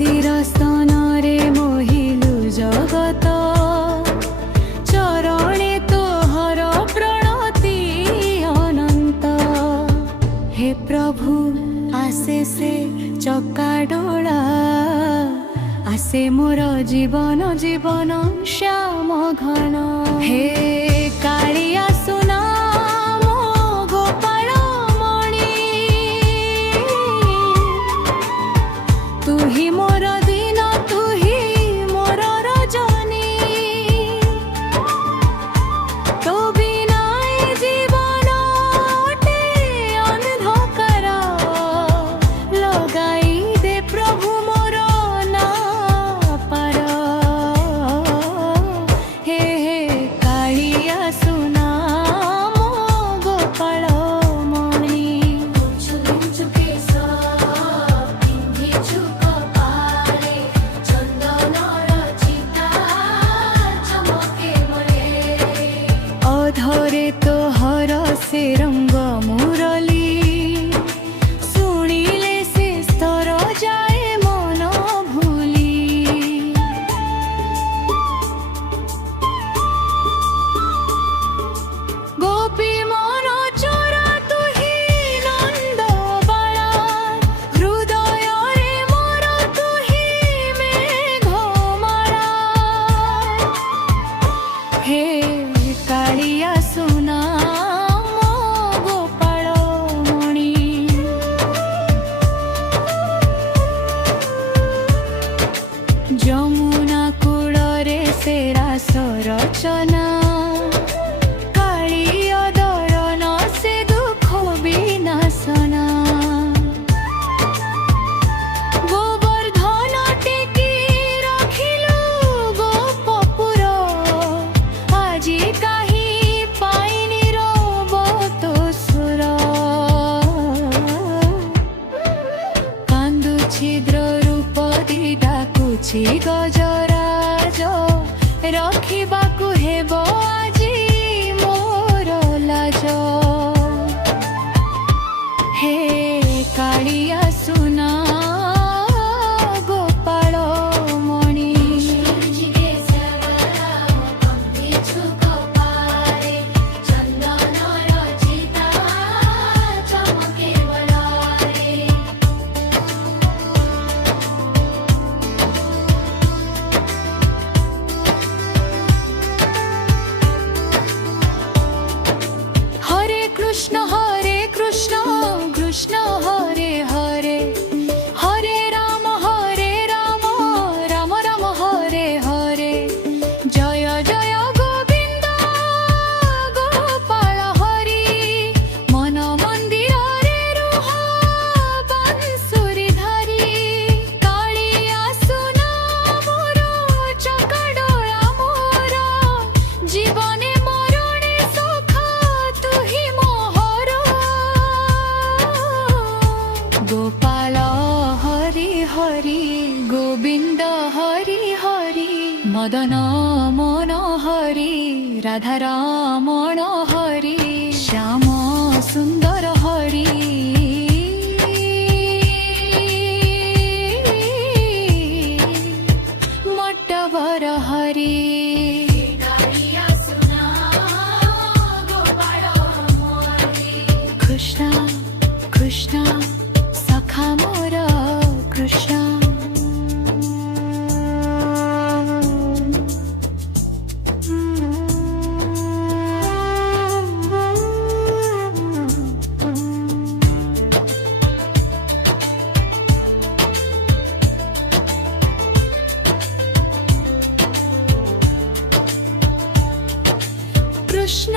तुलसीर स्तनरे मोहिलु जगत चरणे तोहर प्रणति अनंत। हे प्रभु आसे से चका डोला आसे मोर जीवन जीवन श्याम घन। हे कालिया सुना मो गोपाल मणि तू ही मोर दिन तू ही मोर रजनी। तो बिना ए जीवन अटे अंधकार लगाई दे प्रभु मोर ना पार। हे हे कालिया सुना मो गोपाल मणि अधरे तोहर से रंग मुरली शुणिले से स्तर जाए मन भूली। गोपी मन चोरा तू ही नंद बाला हृदय रे मोर तू ही मेघमाला। हे कालिया सुना मो गोपाल मणि जमुना कूଳରେ से रास रचना कालिया दरन से दुख विनाशना। गोवर्धन टेकी रखिलु गोपपुर आजी काही पाइनी रोब तो सुर। कांदु छिद्र रूप दी डाकुछि गजराज रखिबाकु हेब आजी मोर लाज। हे कालिया सुना गोपाल मणि हरे कृष्ण कृष्ण हरे हरे हरे राम राम राम हरे हरे। जय जय गोविंद गोपाल हरि मन मंदिर रे रुह बंसुरी धरी। कालिया सुना मोर चकडोळा मोर जीवने मरणे सुख तू ही मोहर। गोपाल हरि हरि गोविंद हरि हरि मदन मन हरि राधा रमण हरि श्याम सुंदर हरि। मट्टवर हरि कृष्ण कृष्ण सखा मोर कृष्ण। कृष्ण